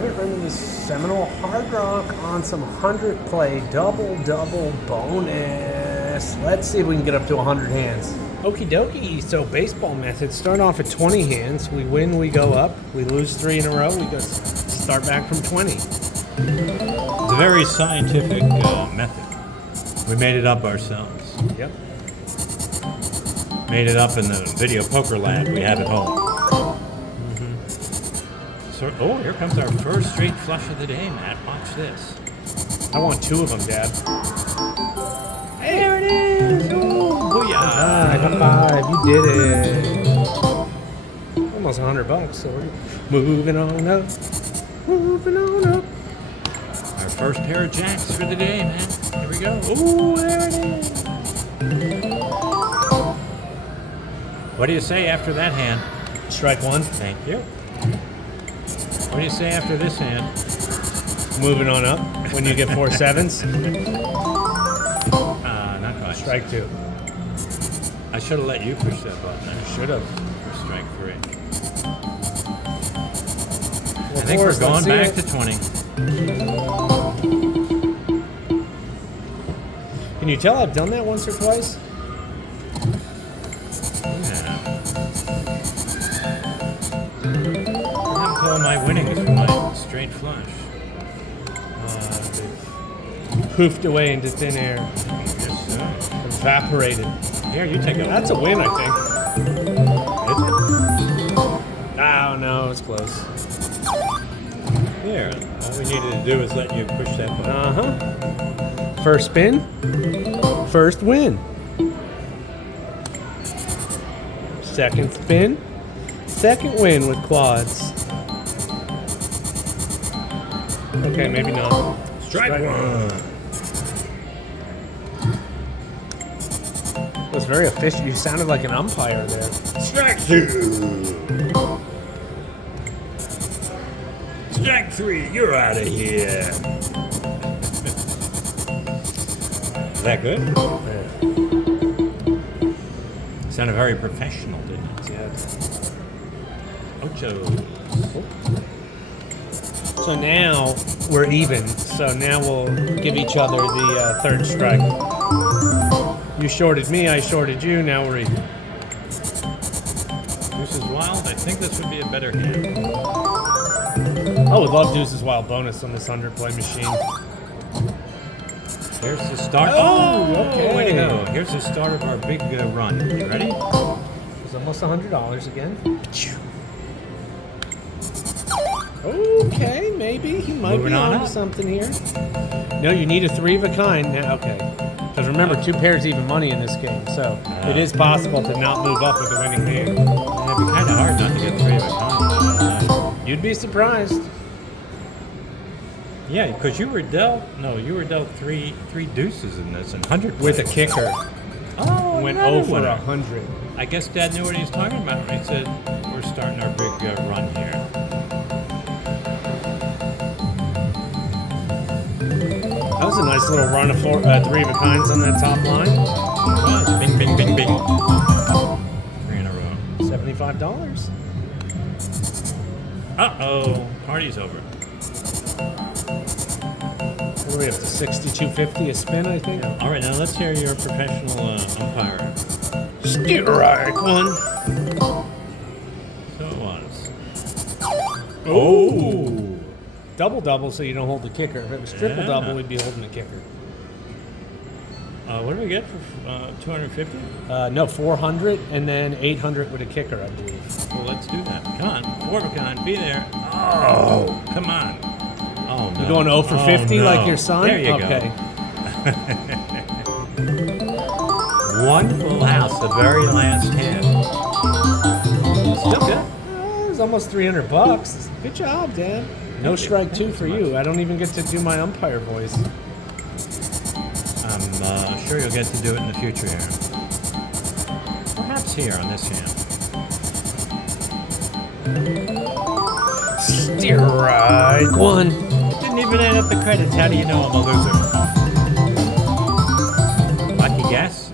limit run in the Seminole Hard Rock on some 100 play double bonus. Let's see if we can get up to 100 hands. Okie dokie. So baseball method. Start off at 20 hands. We win, we go up. We lose 3 in a row. We go start back from 20. It's a very scientific method. We made it up ourselves. Yep. Made it up in the video poker lab we have at home. So, oh, here comes our first straight flush of the day, Matt. Watch this. I want 2 of them, Dad. There it is! Oh, booyah! High 5, you did it. Almost $100, so we're moving on up. Moving on up. Our first pair of jacks for the day, man. Here we go. Oh, there it is! What do you say after that hand? Strike 1. Thank you. What do you say after this hand? Moving on up when you get 4 sevens. Not quite. Strike 2. I should have let you push that button. I Should have. for strike 3. Well, I think we're going back to 20. Can you tell I've done that once or twice? All my winnings from my straight flush. Poofed away into thin air. Yes, sir. Evaporated. Here, you take a. That's a win, I think. Is it? Oh, no, it's close. Here, all we needed to do is let you push that button. Uh-huh. First spin, first win. Second spin, second win with quads. Okay, maybe not. Strike 1. It was very efficient. You sounded like an umpire there. Strike 2. Strike 3. You're out of here. Is that good? Yeah. Sounded very professional, didn't it? Yeah. Ocho. So now we're even. So now we'll give each other the third strike. You shorted me, I shorted you. Now we're even. Deuces Wild. I think this would be a better hand. I would love Deuces Wild bonus on this 100 play machine. Here's the start. Oh, okay. Way to go. Here's the start of our big run. You ready? It's almost $100 again. Okay, maybe he might Moving be on on to up. something here. No, you need a 3 of a kind. Now, okay. Because remember, 2 pairs even money in this game, so it is possible to not move up with a winning hand. It'd be kind of hard not to get 3 of a kind. You'd be surprised. Yeah, because you were dealt 3 deuces in this and 100 With a plays. kicker. Oh, Went another 0 for winner. 100. I guess Dad knew what he was talking about when he said we're starting our big run here. That was a nice little run of 3 of a kinds on that top line. It was. Bing, bing, bing, bing. 3 in a row. $75. Uh-oh. Party's over. What do we have to 62.50 a spin, I think? All right, now let's hear your professional umpire. Strike 1. So it was. Oh! Double, so you don't hold the kicker. If it was triple Yeah. double, we'd be holding the kicker. What do we get for 250? No, 400 and then 800 with a kicker, I believe. Well, let's do that. Come on. 4 of a kind. Be there. Oh, come on. Oh, no. You going 0 for 50 no. like your son? There you okay. go. 1 full house, the very last hand. Still good. It was almost $300. Good job, Dad. No Thank you. strike Thank 2 you for so you. much. I don't even get to do my umpire voice. I'm sure you'll get to do it in the future here. Perhaps here on this hand. Strike 1. Didn't even add up the credits. How do you know I'm a loser? Lucky guess?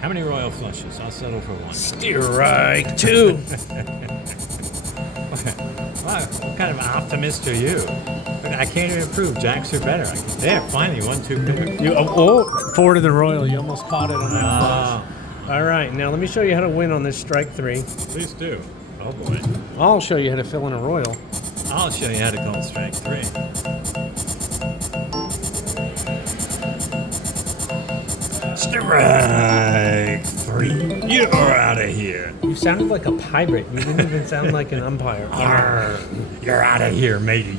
How many royal flushes? I'll settle for 1. Strike 2. What kind of optimist are you? I can't even prove jacks are better. There, finally, 1-2 pair. You four to the royal. You almost caught it on that flush. All right, now let me show you how to win on this strike 3. Please do. Oh boy. I'll show you how to fill in a royal. I'll show you how to call strike 3. Strike 3. You're out of here. You sounded like a pirate. You didn't even sound like an umpire. Arr, you're out of here, matey.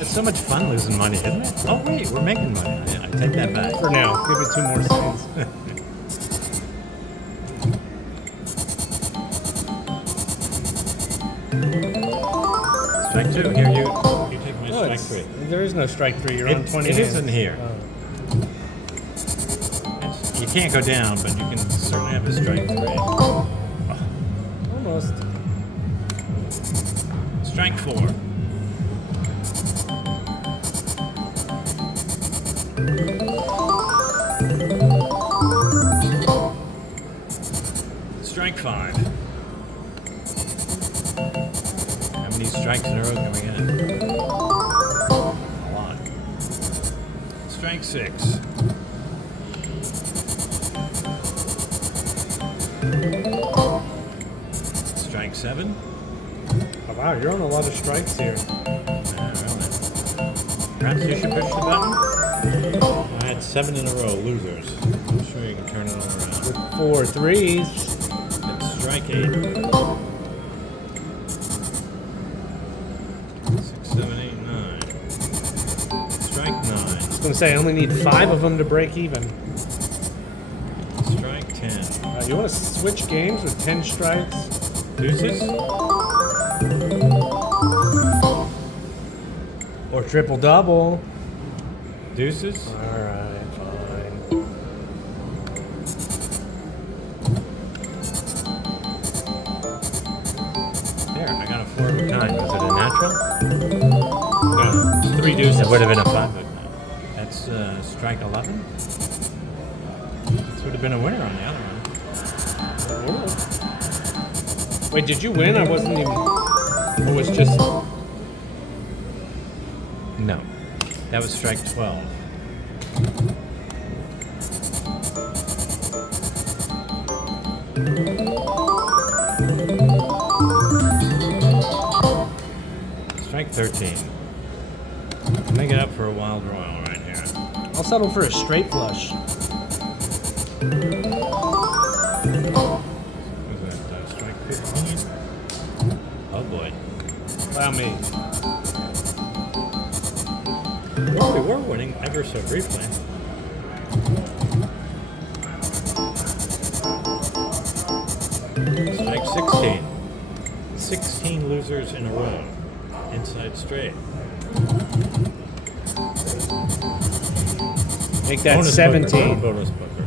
It's so much fun losing money, isn't it? Oh wait, we're making money. I take that back. For now, give it 2 more seconds. Strike 2. Here, you take my strike 3. There is no strike 3. You're on 20 It hands. isn't here. You can't go down, but you can certainly have a strike 3. Almost. Strike 4. Strike 5. How many strikes in a row can we get? A lot. Strike 6. Strike 7. Oh, wow, you're on a lot of strikes here. Really. Perhaps you should push the button? I had 7 in a row, losers. I'm sure you can turn it all around. With 4 threes. It's strike 8. 6, 7, 8, 9. Strike 9. I was going to say, I only need 5 of them to break even. Strike 10. You want to switch games with 10 strikes? Deuces? Or triple double? Deuces? Alright, fine. There, I got a 4 of a kind. Was it a natural? No, 3 deuces. It would have been a 5 of a kind. That's strike 11? This would have been a winner on the other one. Wait, did you win? I wasn't even... It was just... No. That was strike 12. Strike 13. Make it up for a wild royal right here. I'll settle for a straight flush. Was that strike 15? Oh boy. Allow me. Well, we were winning ever so briefly. Strike 16. 16 losers in a row. Inside straight. Make that Bonus 17. Bonus booker.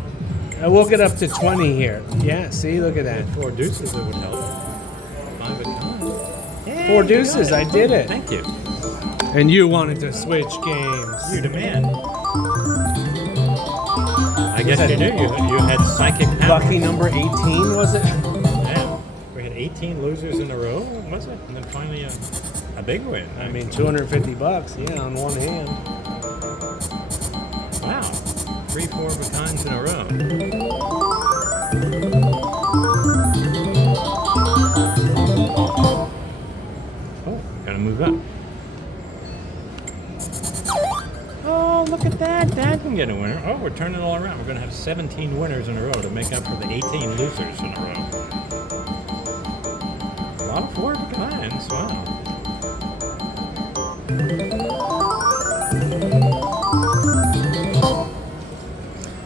We'll get up to 20 here. Yeah, see, look at that. 4 deuces, it would help. 5 of kind. Hey, 4 deuces, I did it. Thank you. And you wanted to switch games. You're the man. I guess you knew. You had psychic powers. Lucky number 18, was it? Yeah. We had 18 losers in a row, was it? And then finally a big win. I mean, $250, yeah, on one hand. Wow. 3 4 of a kinds in a row. Oh, gotta move up. Oh, look at that. Dad can get a winner. Oh, we're turning it all around. We're going to have 17 winners in a row to make up for the 18 losers in a row. A lot of 4 of a kinds. Wow.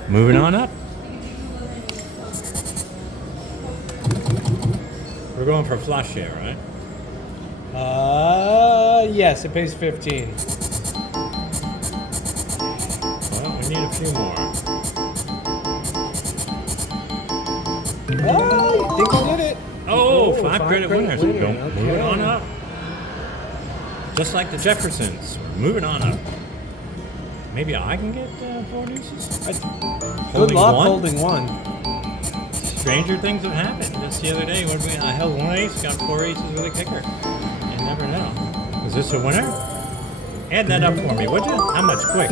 Moving on up. We're going for flush here, right? Yes, it pays 15. Well, we need a few more. Oh, you think you did it? Oh, 5 credit winners. winner, Go- okay. Moving on up. Just like the Jeffersons. Moving on up. Maybe I can get 4 deuces? Good Holding luck one? holding one. stranger things have happened. Just the other day, I held 1 ace, got 4 aces with a kicker. You never know. Is this a winner? Add that up for me, would you? How much? Quick.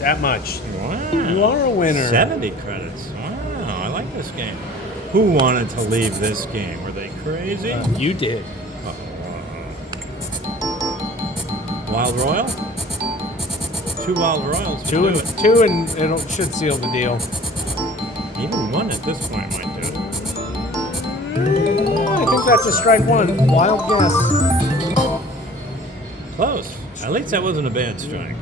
That much. Wow. You are a winner. 70 credits. Wow, I like this game. Who wanted to leave this game? Were they crazy? You did. Wild Royal? 2 Wild Royals. Two and it should seal the deal. Even 1 at this point might do it. I think that's a strike 1. Wild guess. Close. At least that wasn't a bad strike.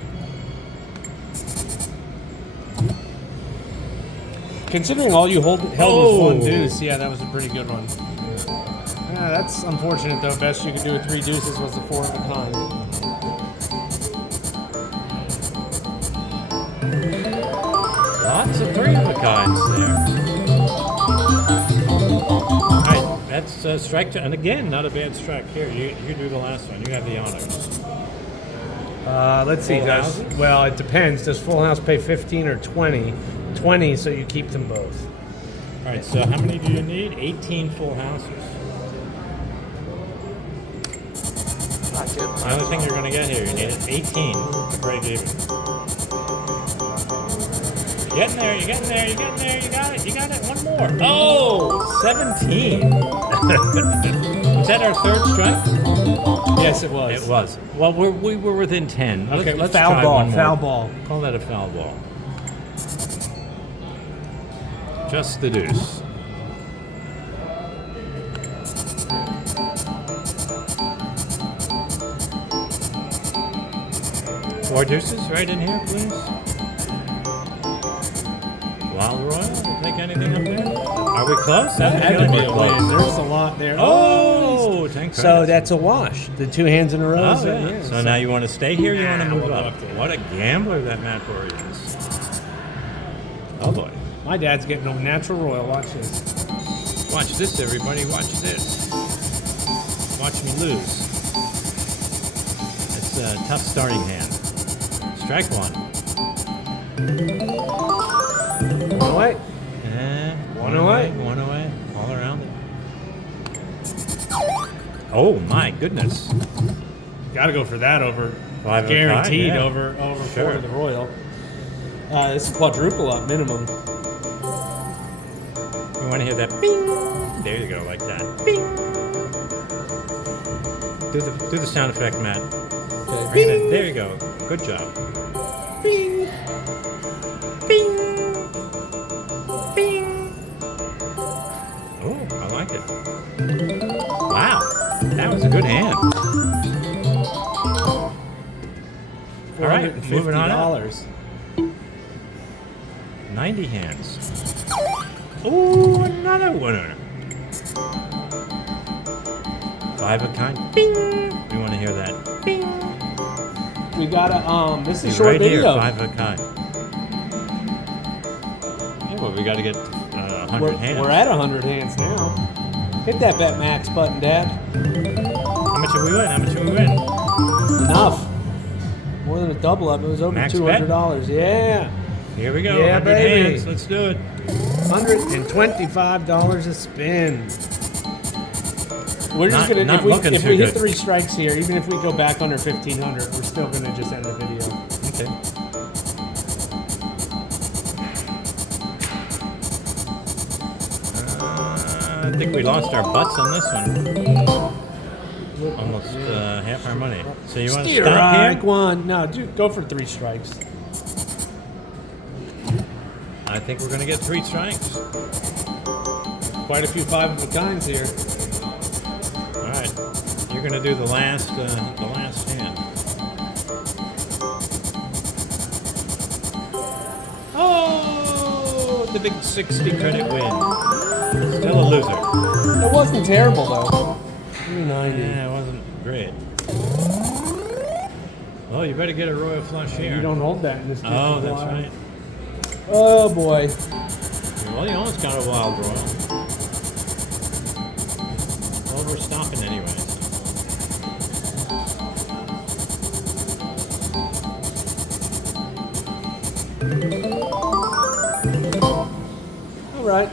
Considering all you held was 1 deuce, yeah, that was a pretty good one. That's unfortunate though. Best you could do with 3 deuces was a 4 of a kind. Lots of 3 of a kinds there. All right, that's strike 2. And again, not a bad strike. Here, you do the last one. You have the honors. Let's see. Full houses? Well, it depends. Does Full House pay 15 or 20? 20, so you keep them both. All right, so how many do you need? 18 full houses. Not good. The only thing you're going to get here, you need 18 to break even. You're getting there, you're getting there, you're getting there, you got it, 1 more. Oh, 17. Was that our 3rd strike? Yes, it was. It was. Well, we were within 10. Okay, let's foul try ball, 1 more. foul ball. Call that a foul ball. Just the deuce. Four deuces right in here, please. Wild Royal, we'll take anything up there. Are we close? That had to feeling be we're a close. win. There's a lot there. Oh, 10 so credits. that's a wash. The 2 hands in a row. Oh, yeah. So now you want to stay here, you want to move we'll up. go up there. What a gambler that Matt Bourie is. Oh boy. My dad's getting a natural royal. Watch this. Watch this, everybody. Watch this. Watch me lose. It's a tough starting hand. Strike 1. 1 away. One away. All around it. Oh my goodness. Got to go for that over. 5 of a Guaranteed kind, yeah. over Sure. 4 of the royal. This is quadruple up minimum. You want to hear that bing? There you go, like that. Bing. Do the sound effect, Matt. Bing. There you go. Good job. Bing. Bing. Bing. Oh, I like it. Wow, that was a good hand. All right, moving on up. $450. 90 hands. Oh, another winner. 5 of a kind. Bing. We want to hear that. Bing. We gotta this is a See, short right video. here, 5 of a kind. Yeah, well, we got to get 100 hands. We're at 100 hands now. Hit that bet max button, Dad. How much did we win? How much did we win? Enough. More than a double up. It was over Max $200. Yeah. Here we go. Yeah, 100 baby. hands. Let's do it. $125 a spin. We're just Not- gonna not if we looking if too we hit good. 3 strikes here, even if we go back under 1,500, we're still gonna just end the video. Okay. I think we lost our butts on this one. Almost half our money. So you want to stop Strike here? 1. No, dude, go for 3 strikes. I think we're going to get 3 strikes. Quite a few 5 of a kinds here. All right. You're going to do the last hand. Oh, the big 60 credit win. Still a loser. It wasn't terrible though. 390. Yeah, it wasn't great. Oh, you better get a royal flush here. You don't hold that in this game. Oh, that's right. Oh boy. Well, you almost got a wild royal. Well, we're stopping anyway. All right.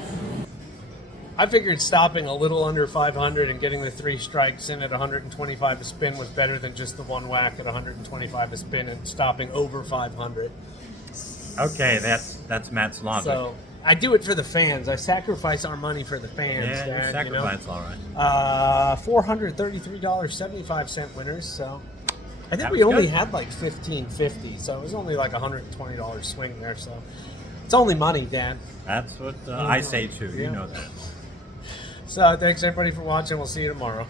I figured stopping a little under 500 and getting the 3 strikes in at 125 a spin was better than just the 1 whack at 125 a spin and stopping over 500. Okay, that's Matt's logic. So I do it for the fans. I sacrifice our money for the fans. yeah, Dad, your sacrifice, all right. $433.75 winners. So I think That we was only good. had like $15.50. So it was only like $120 swing there. So it's only money, Dan. That's what I say too. You Yeah. know that. So thanks everybody for watching. We'll see you tomorrow.